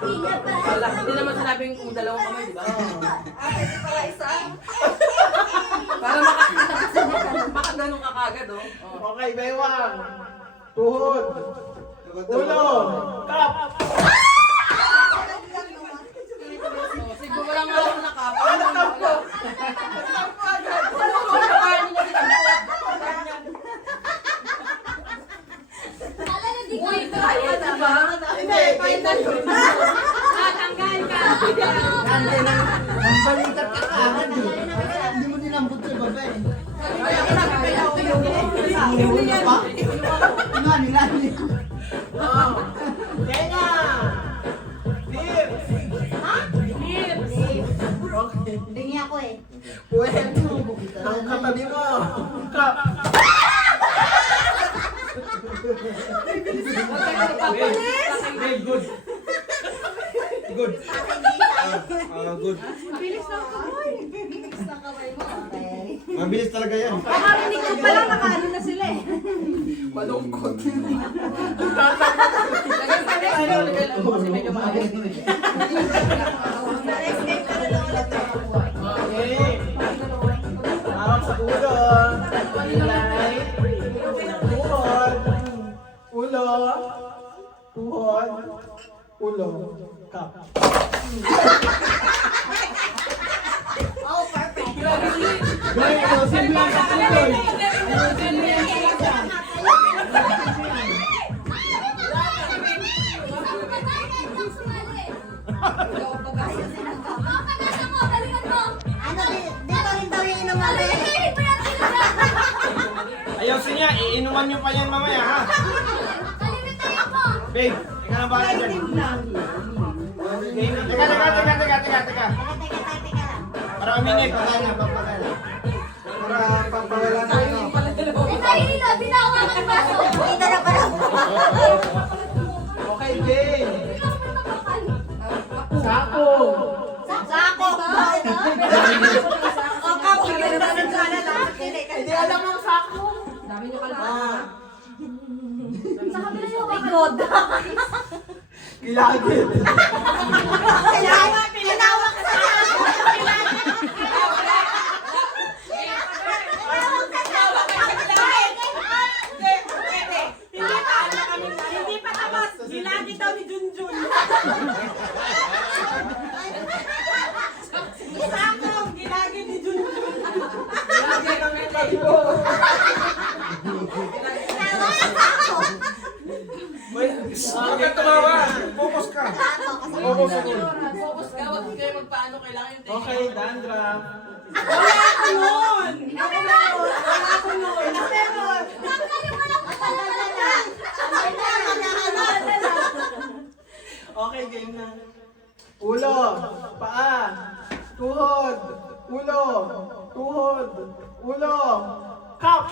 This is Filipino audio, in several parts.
Wala, hindi naman sinabing kung dalawang kamay, di ba? Pwede pala isa. Para makaganong ka kagad, oh. Okay, baywang. Tuhod. Ulo. Kap. Siguro wala nga ako nakapa. Ano kap po? Hindi, final yun. Ang balikat ka agad eh. Hindi mo dinambot sa baba eh. Inuwi niya pa? Nga nila. Kenya. Lips. Okay. Bingi ako eh. Well, ang katabi mo. Kap. Okay, good. Good. Good. Bilis ng kamay. Bilis ng kamay mo. Okay. Mabilis talaga yan. Makarinig ko pala nakaano na sila eh. Malungkot. Lagay lang mo kasi medyo maayos. Na-escape ka na lang ulit eh. Okay. Hawak sa ulo. Ilay. Tuhod. Ulo. Tuhod. Ulo. Kap. Oh, perfect. Goy, ayusin mo lang sa tuloy. Ano, dito rin daw yung inumali. Ayusin niya, iinuman niyo pa yan mamaya, ha? Babe, teka na ba dyan? Teka. Teka lang. Para uminit. Papakala. Para papawala na ito. Kita na pala. Okay, Jane. Sako. Sako. O, kapag yung tanong sa lalaki. Hindi alam ang sako. Dami niyo kalma. Sa kabila yung likod. Kilagin. Tinawag ka sa Hindi pa tapos. Gilagi daw ni Junjun. Sako, gilagi ni Junjun. Kilagin ang may ko. Huwag kang tumawa. Focus ka. Focus ka. Focus ka, wag kayo magpaano, kailangan yung tingin. Okay, dandruff. Wala ako nun. Wala ako nun. Okay, game na. Ulo, paa, tuhod, ulo, tuhod, ulo, kap!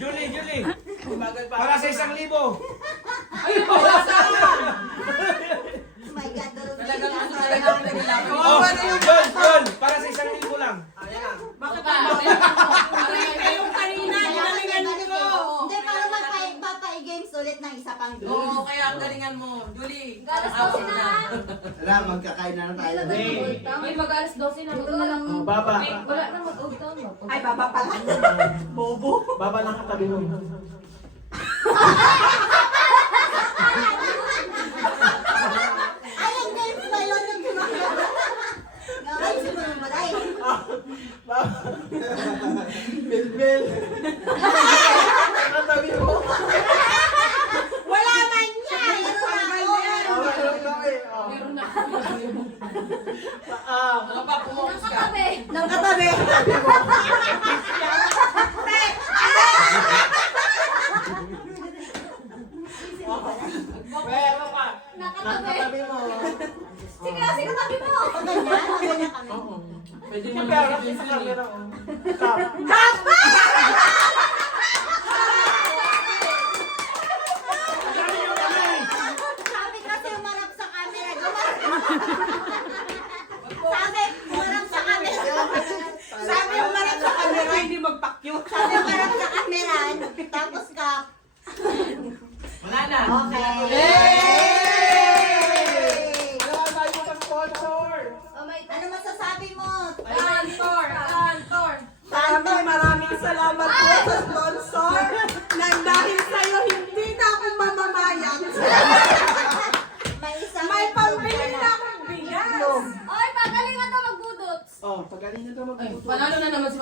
Julie. Bagal pa. Para sa 1,000. Ayun, wala sa akin. Oh my God, Talagang ano talaga ang nagalaman. Oh, John. Para sa 1,000 lang. Bakit ba? Yung kanina, ginalingan ko. Hindi, para magpa-games ulit ng isa pang game. Oo, kaya ang galingan mo. Julie, Galas ang daw awal sila. na. Wala, magkakain na tayo. Ay, mag-alas 12 na. Ito na lang. Baba. Wala na mag-out down. Ay, baba pala. Bobo. Baba ng katabi mo. Ay, yung games na yun yung gumagawa. Ay, siguro malay. Bilbil. Katabi mo. Wala man niya. Meron kami. Meron na. Paa. Ano pa, pumukos ka. Nang katabi. Wala tayo mo sponsor. Ano masasabi mo? Kantor! Kantor! Maraming salamat po sa sponsor. Nang dahil sa'yo, hindi na ako mamamayat. May pambili na akong bigas. Oy, pagaling na to magbudot. Oh, pagaling na daw mag- Panalo na naman si